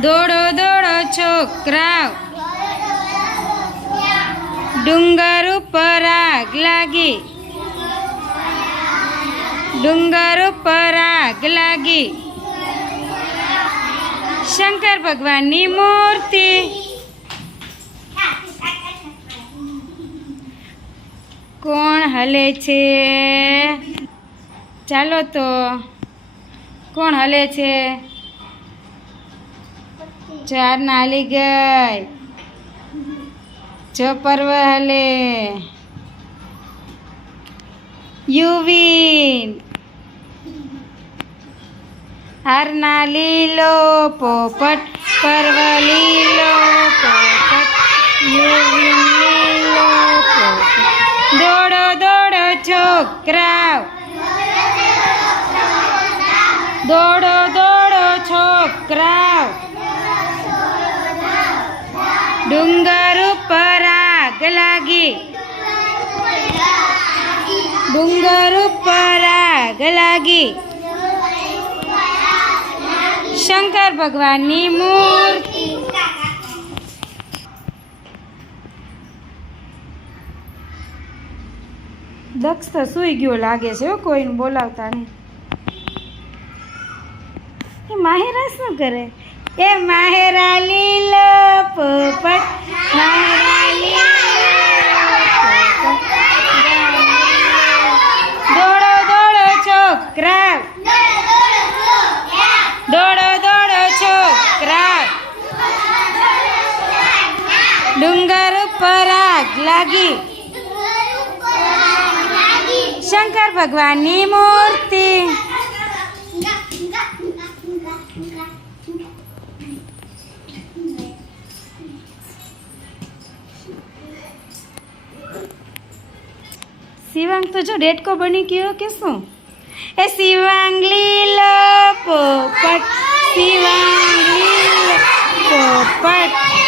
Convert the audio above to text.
દોડો દોડો, છોકરાઓ. ડુંગર ઉપર આગ લાગી. ડુંગર ઉપર આગ લાગી. શંકર ભગવાનની મૂર્તિ. કોણ હલે છે? ચાલો તો, કોણ હલે છે? ચાર નાલી ગઈ જો પર્વ હલે યુવીન હરના લીલો પોપટ પર્વ લીલો પોપટ યુવીન લીલો દોડો દોડો, છોકરાઓ. દોડો દોડો, છોકરાઓ. ડુંગર ઉપર આગ લાગી શંકર ભગવાનની મૂર્તિ. દક્ષ તો સૂઈ ગયો લાગે છે કોઈને બોલાવતા નહીં. એ માહેરા શું કરે? એ માહેરા લીલો પોપટ, માહેરા લીલો પોપટ દોડો દોડો છોકરા દોડો દોડો છોકરા ડુંગર ઉપર આગ લાગી. શંકર ભગવાનની મૂર્તિ. શિવાંગ, તો જો ડેટકો બની ગયો કે શું? એ શિવાંગલી લો પોપટ શિવાંગલી પોપટ.